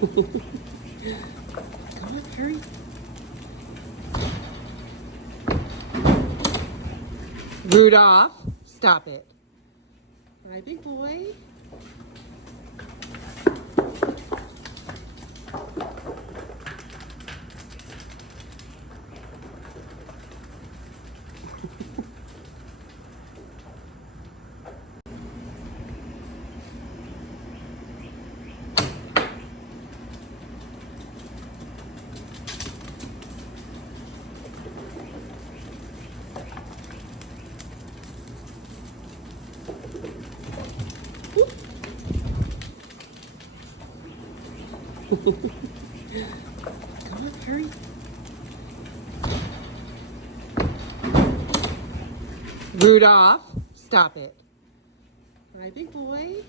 Come on, hurry. Rudolph, stop it. Right, big boy. Come on, hurry. Rudolph, stop it. Right, big boy.